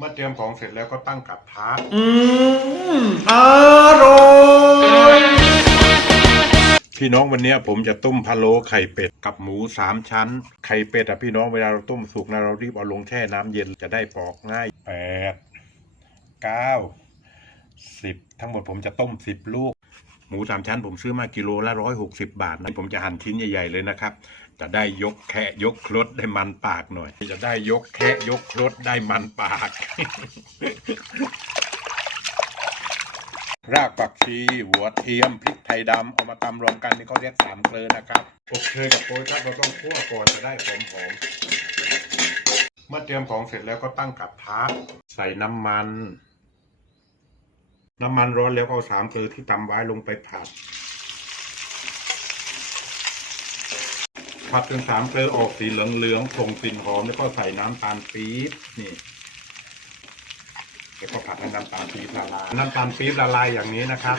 เมื่อเตรียมของเสร็จแล้วก็ตั้งกระทะอืมอร่อยพี่น้องวันเนี้ยผมจะต้มพะโล้ไข่เป็ดกับหมูสามชั้น ไข่เป็ดอะพี่น้องเวลาเราต้มสุกนะเรารีบเอาลงแช่น้ำเย็นจะได้ปอกง่ายแปดเก้าสิบทั้งหมดผมจะต้มสิบลูก หมูสามชั้นผมซื้อมากิโลละร้อยหกสิบาทนะผมจะหั่นชิ้นใหญ่ ๆ เลยนะครับ จะได้ยกแคะยกครดได้มันปากหน่อย จะได้ยกแคะยกครดได้มันปาก รากผักชีหัวเทียมพริกไทยดำเอามาตำรวมกันนี่เขาเรียกสามเกลือนะครับโอเชยกับโปรยครับเราต้องคั่วก่อนจะได้หอมหอมๆเมื่อเตรียมของเสร็จแล้วก็ตั้งกระทะใส่น้ำมัน น้ำมันร้อนแล้วก็เอาสามเกลือที่ตำไว้ลงไปผัด ผัดจนสามเกลือออกสีเหลืองๆส่งกลิ่นหอมแล้วก็ใส่น้ำตาลปี๊บนี่แล้วก็ผัดให้น้ำตาลปี๊บละลายน้ำตาลปี๊บละลายอย่างนี้นะครับ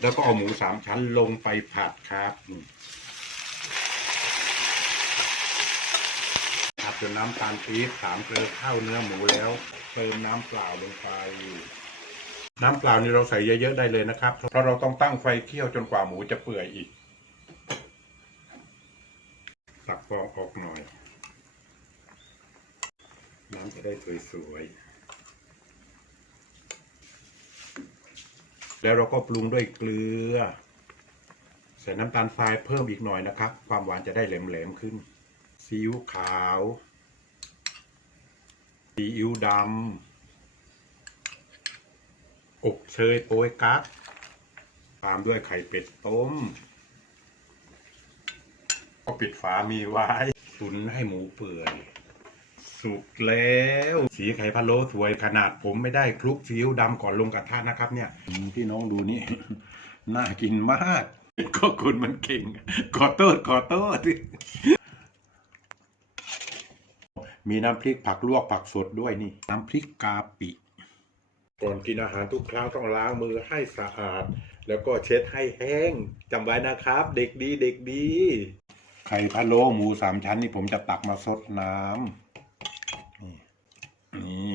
แล้วก็เอาหมูสามชั้นลงไปผัดครับนี่ผัดจนน้ำตาลปี๊บสามเกลือเข้าเนื้อหมูแล้ว เติมน้ำเปล่าลงไป น้ำเปล่านี่เราใส่เยอะๆได้เลยนะครับ เพราะเราต้องตั้งไฟเคี่ยวจนกว่าหมูจะเปื่อยอีกสับฟองออกหน่อย น้ำจะได้สวยๆ แล้วเราก็ปรุงด้วยเกลือ ใส่น้ำตาลทรายเพิ่มอีกหน่อยนะครับ ความหวานจะได้แหลมๆขึ้น ซีอิ๊วขาว ซีอิ๊วดำ อบเชยโปยกั๊กตามด้วยไข่เป็ดต้ม ก็ปิดฝามีไว้ตุนให้หมูเปื่อยสุกแล้ว สีไข่พะโล้สวยขนาดผมไม่ได้คลุกซีอิ๊วดำก่อนลงกระทะนะครับ เนี่ยพี่น้องดูนี่ น่ากินมาก ก็คุณมันเก่ง ขอโทษขอโทษมีน้ำพริกผักลวกผักสดด้วยนี่ น้ำพริกกาปิ ก่อนกินอาหารทุกครั้งต้องล้างมือให้สะอาด แล้วก็เช็ดให้แห้งจำไว้นะครับ เด็กดีเด็กดี ไข่พะโล้หมูสามชั้นนี่ผมจะตักมาซดน้ำนี่นี่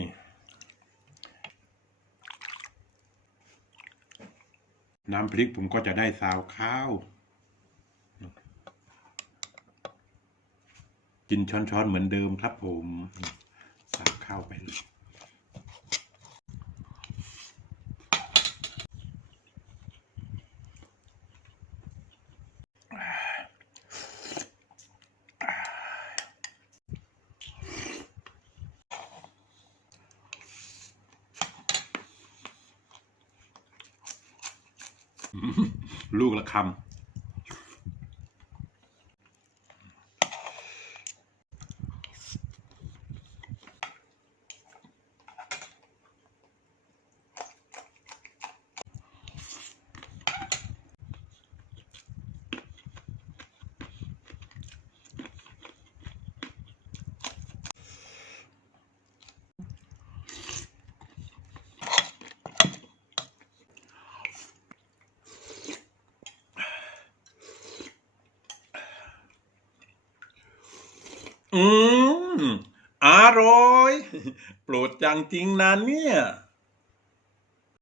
น้ำพริกผมก็จะได้ซาวข้าว กินช้อนๆเหมือนเดิมครับผมสาวข้าวไปเลย ลูกละคำ อืม อร่อย โปรดจังจริงนะเนี่ย